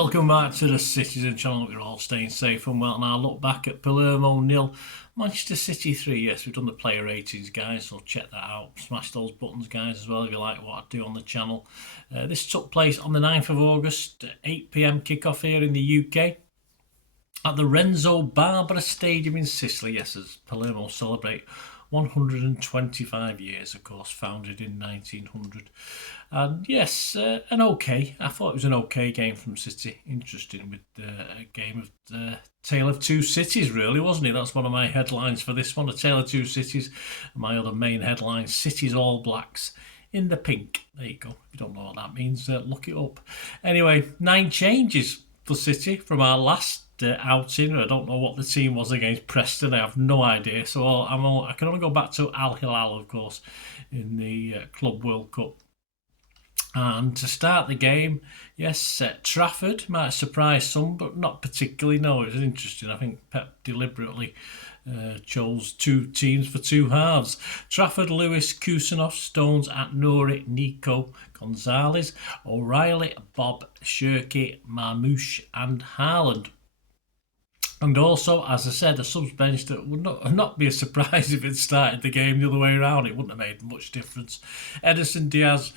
welcome back to the Citizen channel. We're all staying safe and well. Now look back at Palermo 0, Manchester City 3. Yes, we've done the player ratings, guys, so check that out. Smash those buttons, guys, as well, if you like what I do on the channel. This took place on the 9th of August, 8 p.m. kickoff here in the UK at the Renzo Barbara Stadium in Sicily. Yes, as Palermo celebrate 125 years, of course, founded in 1900. And yes, I thought it was an okay game from City. Interesting with a game of Tale of Two Cities, really, wasn't it? That's one of my headlines for this one, A Tale of Two Cities. My other main headline, City's All Blacks in the pink. There you go. If you don't know what that means, look it up. Anyway, 9 changes for City from our last outing. I don't know what the team was against Preston. I have no idea. So I can only go back to Al Hilal, of course, in the Club World Cup. And to start the game, yes, Trafford might surprise some, but not particularly. No, it was interesting. I think Pep deliberately chose 2 teams for 2 halves. Trafford, Lewis, Kusanov, Stones, Atnori, Nico, Gonzalez, O'Reilly, Bob, Shirky, Marmouche and Haaland. And also, as I said, a subs bench that would not be a surprise if it started the game the other way around. It wouldn't have made much difference. Edison, Diaz,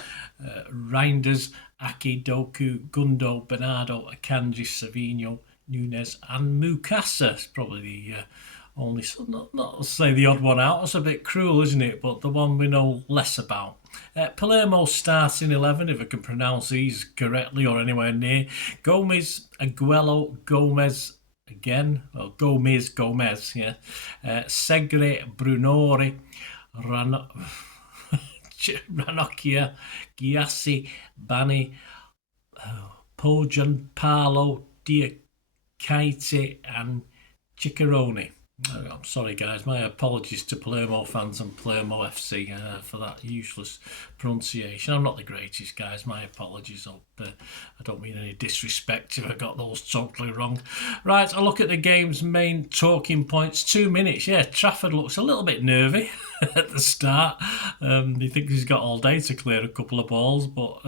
Reinders, Aki, Doku, Gundo, Bernardo, Akanji, Savino, Nunes and Mukasa. It's probably the only, not to say the odd one out. That's a bit cruel, isn't it? But the one we know less about. Palermo starting 11, if I can pronounce these correctly or anywhere near. Gomez, Aguero, Gomez, again, well, Gomez, yeah. Segre, Brunori, Ranocchia, Giassi, Bani, Pojan, Paolo, Diakaite and Ciccarone. I'm sorry, guys. My apologies to Palermo fans and Palermo FC for that useless pronunciation. I'm not the greatest, guys. My apologies. I don't mean any disrespect if I got those totally wrong. Right, I look at the game's main talking points. 2 minutes. Yeah, Trafford looks a little bit nervy at the start. He thinks he's got all day to clear a couple of balls, but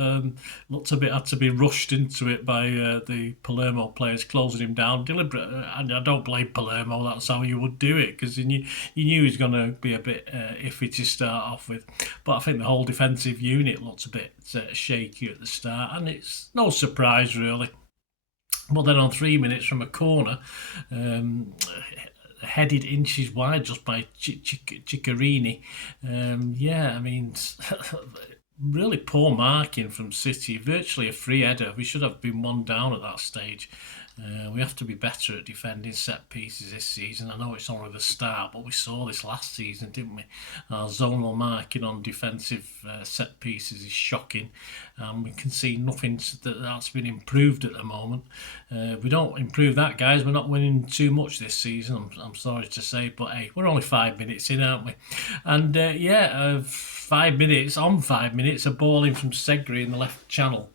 looked a bit had to be rushed into it by the Palermo players closing him down. Deliberate, and I don't blame Palermo. That's how you would do it, because you knew he was going to be a bit iffy to start off with. But I think the whole defensive unit looked a bit shaky at the start, and it's no surprise really. But then on 3 minutes from a corner, headed inches wide just by Ciccarini. Really poor marking from City. Virtually a free header. We should have been 1 down at that stage. We have to be better at defending set pieces this season. I know it's only the start, but we saw this last season, didn't we? Our zonal marking on defensive set pieces is shocking. We can see nothing that's been improved at the moment. If we don't improve that, guys, we're not winning too much this season, I'm sorry to say. But hey, we're only 5 minutes in, aren't we? And 5 minutes, a ball in from Segre in the left channel.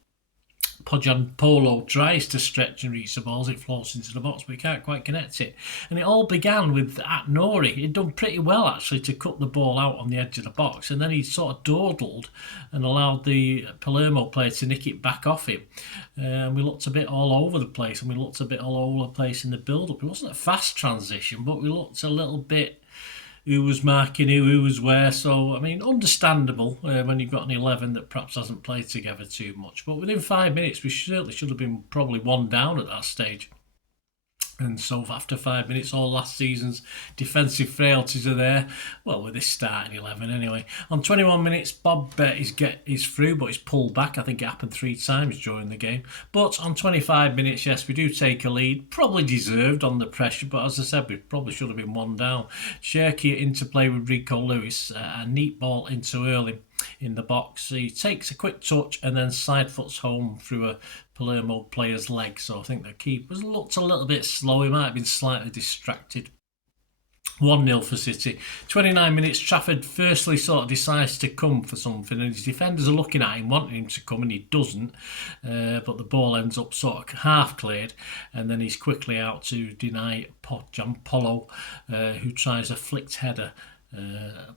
Pojan Polo tries to stretch and reach the ball as it floats into the box, but he can't quite connect it. And it all began with Atnori. He'd done pretty well, actually, to cut the ball out on the edge of the box, and then he sort of dawdled and allowed the Palermo player to nick it back off him. We looked a bit all over the place, and we looked a bit all over the place in the build-up. It wasn't a fast transition, but we looked a little bit who was marking who was where. So, I mean, understandable when you've got an 11 that perhaps hasn't played together too much. But within 5 minutes, we certainly should have been probably 1 down at that stage. And so after 5 minutes, all last season's defensive frailties are there. Well, with this starting 11 anyway. On 21 minutes, Bob is through, but he's pulled back. I think it happened 3 times during the game. But on 25 minutes, yes, we do take a lead. Probably deserved on the pressure, but as I said, we probably should have been 1 down. Cherky interplay with Rico Lewis. A neat ball into Early in the box. He takes a quick touch and then side foots home through a Palermo player's leg. So I think the keeper looked a little bit slow. He might have been slightly distracted. 1-0 for City. 29 minutes, Trafford firstly sort of decides to come for something, and his defenders are looking at him, wanting him to come, and he doesn't. But the ball ends up sort of half cleared, and then he's quickly out to deny Giampolo, who tries a flicked header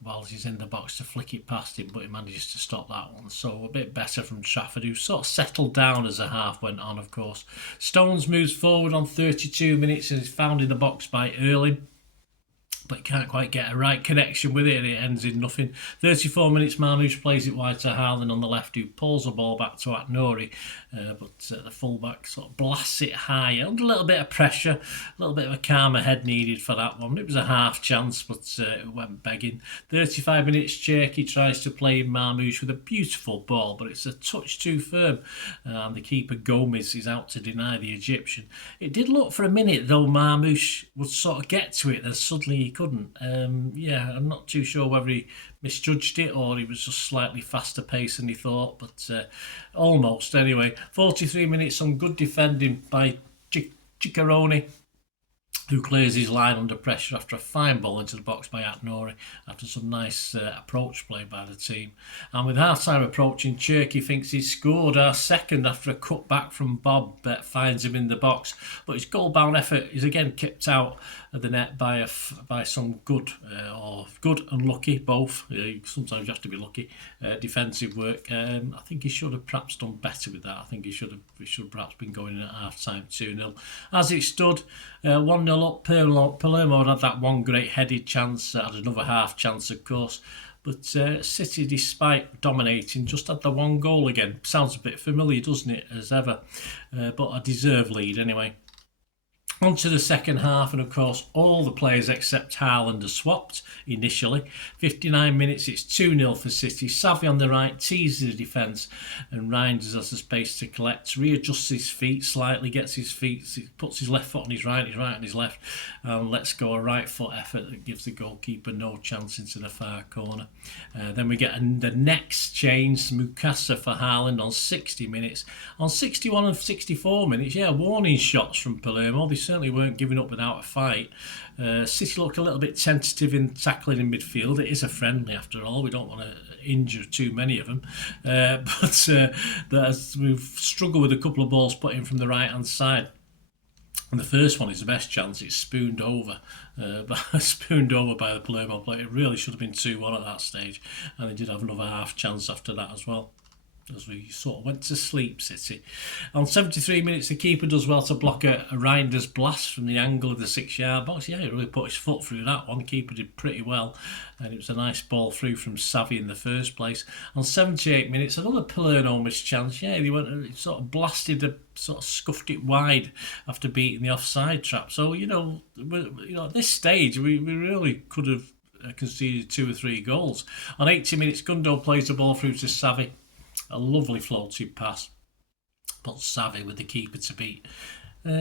while he's in the box to flick it past him, but he manages to stop that one. So a bit better from Trafford, who sort of settled down as the half went on, of course. Stones moves forward on 32 minutes and is found in the box by Erling, but he can't quite get a right connection with it, and it ends in nothing. 34 minutes, Marmoush plays it wide to Haaland on the left, who pulls the ball back to Aknori, but the fullback sort of blasts it high, under a little bit of pressure, a little bit of a calmer head needed for that one. It was a half chance, but it went begging. 35 minutes, Cherky tries to play Marmoush with a beautiful ball, but it's a touch too firm, and the keeper Gomez is out to deny the Egyptian. It did look for a minute, though, Marmoush would sort of get to it, then suddenly he couldn't. I'm not too sure whether he misjudged it or he was just slightly faster paced than he thought, but almost anyway. 43 minutes on good defending by Ciccarone, who clears his line under pressure after a fine ball into the box by Aknori after some nice approach play by the team. And with half-time approaching, Cherky thinks he's scored our second after a cut back from Bob that finds him in the box. But his goal-bound effort is again kept out of the net by some good and lucky, both. Sometimes you have to be lucky. Defensive work. I think he should have perhaps done better with that. I think he should have perhaps been going in at half-time 2-0. As it stood, 1-0 up, Palermo had that one great headed chance, had another half chance, of course. But City, despite dominating, just had the one goal again. Sounds a bit familiar, doesn't it, as ever? But a deserved lead anyway. On to the second half, and of course all the players except Haaland are swapped initially. 59 minutes, it's 2-0 for City. Xavi on the right teases the defence, and Reinders has the space to collect, readjusts his feet slightly, gets his feet, puts his left foot on his right on his left, and lets go a right foot effort that gives the goalkeeper no chance into the far corner. Then we get the next change, Mukasa for Haaland on 60 minutes. On 61 and 64 minutes, warning shots from Palermo. They certainly weren't giving up without a fight. City look a little bit tentative in tackling in midfield. It is a friendly after all. We don't want to injure too many of them. But we've struggled with a couple of balls put in from the right hand side. And the first one is the best chance. It's spooned over by the Palermo player. It really should have been 2-1 at that stage. And they did have another half chance after that as well, as we sort of went to sleep, City. On 73 minutes, the keeper does well to block a Reinders blast from the angle of the 6-yard box. He really put his foot through that one. The keeper did pretty well, and it was a nice ball through from Xavi in the first place. On 78 minutes, another Palermo missed chance. They went sort of blasted, sort of scuffed it wide after beating the offside trap. So, at this stage, we really could have conceded 2 or 3 goals. On 80 minutes, Gundo plays the ball through to Xavi. A lovely floated pass, but Xavi with the keeper to beat.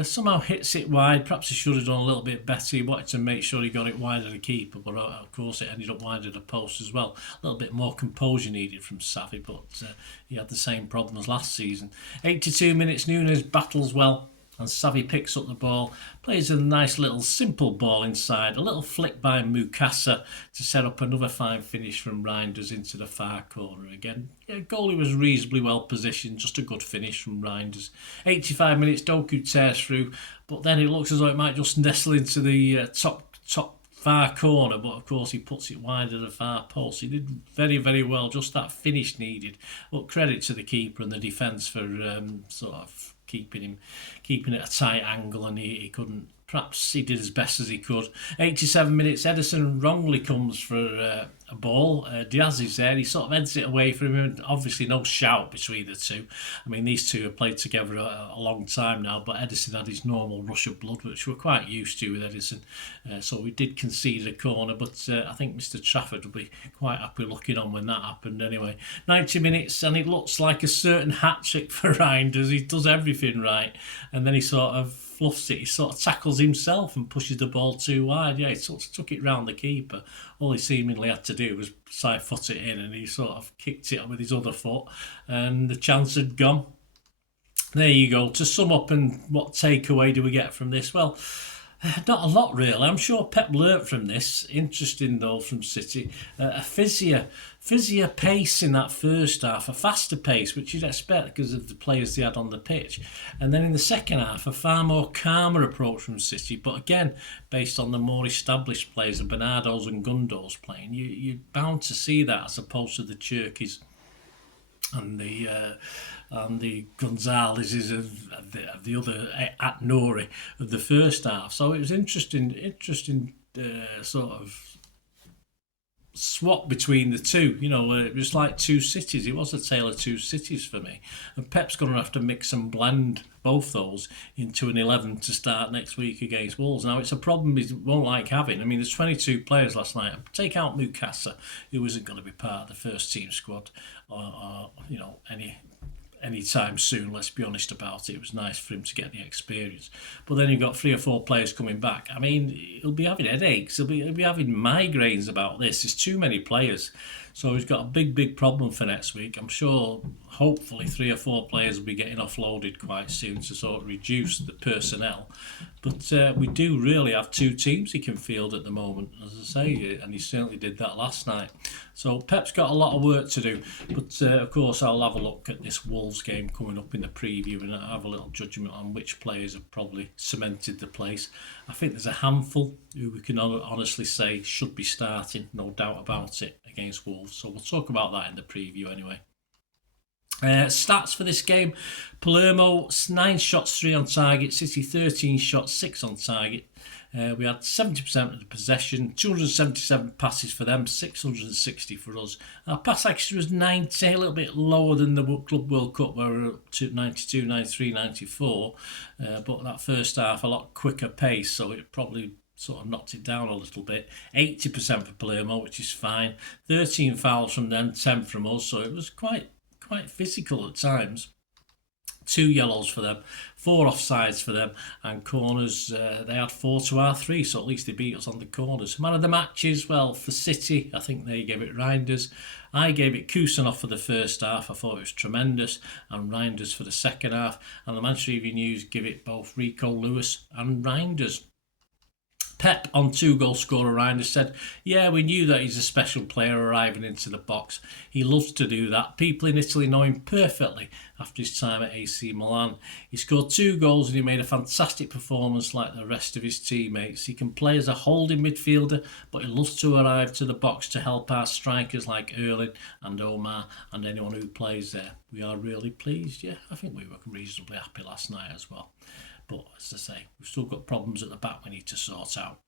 Somehow hits it wide. Perhaps he should have done a little bit better. He wanted to make sure he got it wide of the keeper, but of course it ended up wide of the post as well. A little bit more composure needed from Xavi, but he had the same problem as last season. 82 minutes, Nunes battles well, and Xavi picks up the ball, plays a nice little simple ball inside, a little flick by Mukasa to set up another fine finish from Reinders into the far corner again. Goalie was reasonably well positioned, just a good finish from Reinders. 85 minutes, Doku tears through, but then it looks as though it might just nestle into the top far corner, but of course he puts it wide of the far post. He did very, very well, just that finish needed. But credit to the keeper and the defence for sort of keeping it at a tight angle, and he couldn't. Perhaps he did as best as he could. 87 minutes, Edison wrongly comes for a ball. Diaz is there. He sort of heads it away from him. Obviously, no shout between the two. I mean, these two have played together a long time now, but Edison had his normal rush of blood, which we're quite used to with Edison. So we did concede a corner, but I think Mr. Trafford will be quite happy looking on when that happened anyway. 90 minutes, and it looks like a certain hat-trick for Reinders. He does everything right, and then he sort of fluffs it. He sort of tackles himself and pushes the ball too wide. He sort of took it round the keeper. All he seemingly had to do was side foot it in, and he sort of kicked it with his other foot, and the chance had gone. There you go. To sum up, and what takeaway do we get from this? Well, Not a lot, really. I'm sure Pep learnt from this. Interesting, though, from City. A fizzier pace in that first half, a faster pace, which you'd expect because of the players they had on the pitch. And then in the second half, a far more calmer approach from City. But again, based on the more established players, the Bernardos and Gundos playing, you're bound to see that as opposed to the Cherkis and the Gonzalez's of the other at Nori of the first half. So it was interesting sort of swap between the two. It was like two cities. It was a tale of two cities for me. And Pep's going to have to mix and blend both those into an 11 to start next week against Wolves. Now, it's a problem he won't like having. I mean, there's 22 players last night. Take out Mukasa, who isn't going to be part of the first team squad or any time soon, let's be honest about it. It was nice for him to get the experience. But then you've got 3 or 4 players coming back. I mean, he'll be having headaches. He'll be having migraines about this. There's too many players. So he's got a big problem for next week. I'm sure, hopefully, 3 or 4 players will be getting offloaded quite soon to sort of reduce the personnel. But we do really have 2 teams he can field at the moment, as I say, and he certainly did that last night. So Pep's got a lot of work to do. But, of course, I'll have a look at this Wolves game coming up in the preview and I'll have a little judgment on which players have probably cemented the place. I think there's a handful who we can honestly say should be starting, no doubt about it, against Wolves. So we'll talk about that in the preview anyway. Stats for this game: Palermo 9 shots, 3 on target. City 13 shots, 6 on target. We had 70% of the possession, 277 passes for them, 660 for us. Our pass extra was 90, a little bit lower than the Club World Cup where we were up to 92, 93, 94. But that first half, a lot quicker pace, so it probably sort of knocked it down a little bit. 80% for Palermo, which is fine. 13 fouls from them, 10 from us, so it was quite physical at times. 2 yellows for them, 4 offsides for them, and corners, they had 4 to our 3, so at least they beat us on the corners. Man of the matches, well, for City, I think they gave it Reinders. I gave it Kusanov for the first half. I thought it was tremendous, and Reinders for the second half. And the Manchester Evening News give it both Rico Lewis and Reinders. Pep, on 2-goal scorer Reinders, said, yeah, we knew that he's a special player arriving into the box. He loves to do that. People in Italy know him perfectly after his time at AC Milan. He scored 2 goals and he made a fantastic performance like the rest of his teammates. He can play as a holding midfielder, but he loves to arrive to the box to help our strikers like Erling and Omar and anyone who plays there. We are really pleased. Yeah, I think we were reasonably happy last night as well. But as I say, we've still got problems at the back we need to sort out.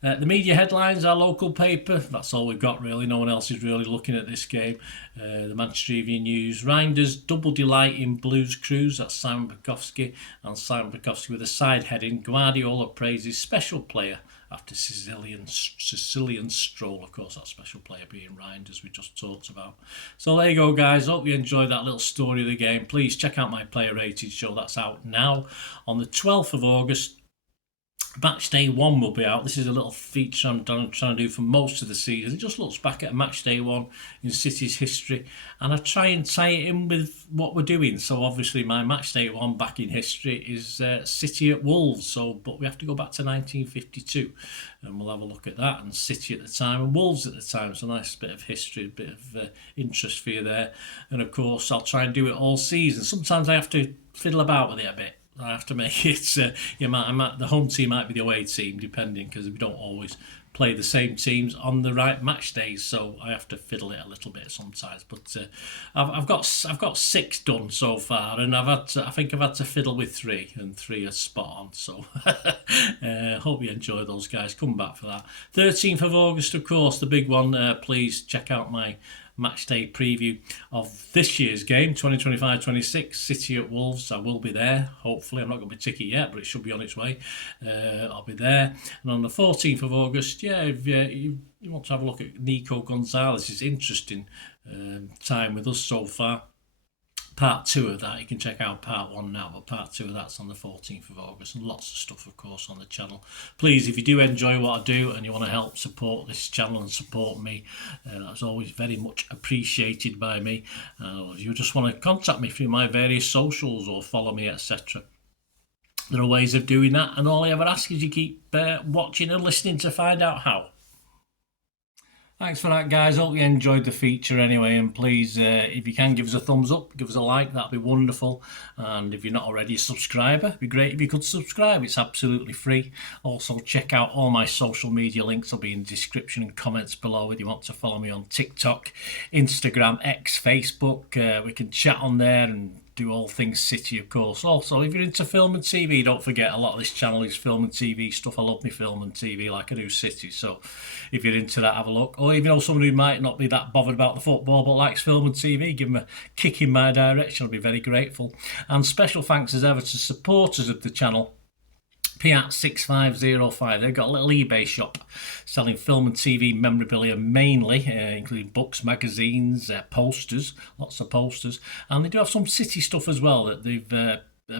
The media headlines, our local paper, that's all we've got really. No one else is really looking at this game. The Manchester Evening News, Reinders double delight in Blues Cruise, that's Simon Bukowski, and Simon Bukowski with a side heading, Guardiola praises special player after Sicilian stroll. Of course, that special player being Reinders we just talked about. So there you go, guys. Hope you enjoyed that little story of the game. Please check out my player rated show. That's out now on the 12th of August. Match day 1 will be out. This is a little feature I'm trying to do for most of the season. It just looks back at match day 1 in City's history, and I try and tie it in with what we're doing. So obviously my match day 1 back in history is City at Wolves. But we have to go back to 1952, and we'll have a look at that, and City at the time and Wolves at the time. So a nice bit of history, a bit of interest for you there. And of course I'll try and do it all season. Sometimes I have to fiddle about with it a bit. I have to make it, the home team might be the away team, depending, because we don't always play the same teams on the right match days, so I have to fiddle it a little bit sometimes. But I've got 6 done so far, and I think I've had to fiddle with 3, and 3 are spot on. So hope you enjoy those, guys. Come back for that. 13th of August, of course, the big one. Please check out my matchday preview of this year's game, 2025-26, City at Wolves. I will be there, hopefully. I'm not got my ticket yet, but it should be on its way. I'll be there. And on the 14th of August, if you want to have a look at Nico Gonzalez, it's interesting time with us so far. Part 2 of that, you can check out part 1 now, but part 2 of that's on the 14th of August, and lots of stuff, of course, on the channel. Please, if you do enjoy what I do and you want to help support this channel and support me, that's always very much appreciated by me. If you just want to contact me through my various socials or follow me, etc., There are ways of doing that, and all I ever ask is you keep watching and listening to find out how. Thanks for that, guys. Hope you enjoyed the feature anyway, and please, if you can, give us a thumbs up, give us a like, that'd be wonderful. And if you're not already a subscriber, it'd be great if you could subscribe. It's absolutely free. Also, check out all my social media links. Will be in the description and comments below if you want to follow me on TikTok, Instagram, X, Facebook. We can chat on there and do all things City, of course. Also, if you're into film and TV, don't forget a lot of this channel is film and TV stuff. I love me film and TV like I do City. So if you're into that, have a look. Or if you know someone who might not be that bothered about the football but likes film and TV, give them a kick in my direction. I'll be very grateful. And special thanks as ever to supporters of the channel. Piat6505. They've got a little eBay shop selling film and TV memorabilia mainly, including books, magazines, posters, lots of posters, and they do have some City stuff as well that they've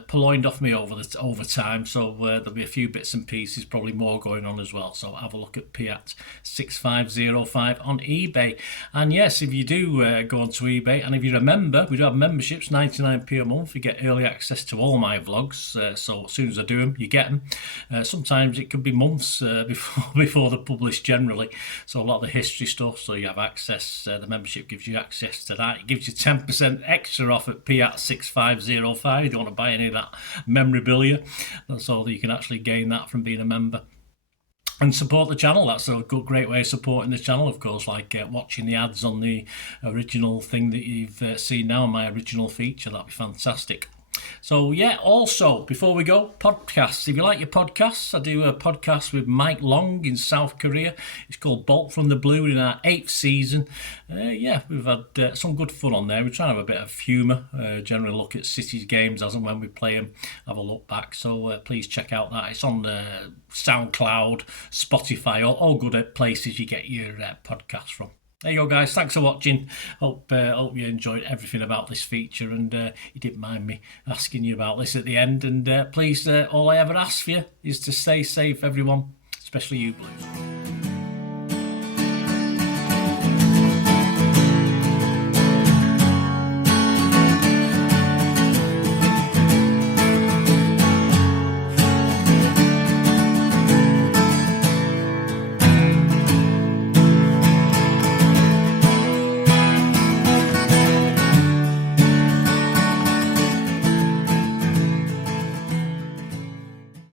purloined off me over time, so there'll be a few bits and pieces, probably more going on as well. So have a look at Piat6505 on eBay. And yes, if you do go onto eBay, and if you're a member, we do have memberships, 99p a month. You get early access to all my vlogs, so as soon as I do them, you get them. Sometimes it could be months before they're published generally, so a lot of the history stuff, so you have access. The membership gives you access to that. It gives you 10% extra off at Piat6505 if you want to buy any of that memorabilia. So you can actually gain that from being a member and support the channel. That's a great way of supporting the channel, of course, like watching the ads on the original thing that you've seen now, my original feature. That'd be fantastic. So yeah, also before we go, podcasts. If you like your podcasts, I do a podcast with Mike Long in South Korea. It's called Bolt from the Blue, in our 8th season. Yeah, we've had some good fun on there. We're trying to have a bit of humour, generally look at City's games as and when we play them, have a look back. So please check out that. It's on Soundcloud, Spotify, all good places you get your podcasts from. There you go, guys. Thanks for watching. Hope you enjoyed everything about this feature, and you didn't mind me asking you about this at the end. And please, all I ever ask for you is to stay safe, everyone, especially you Blues.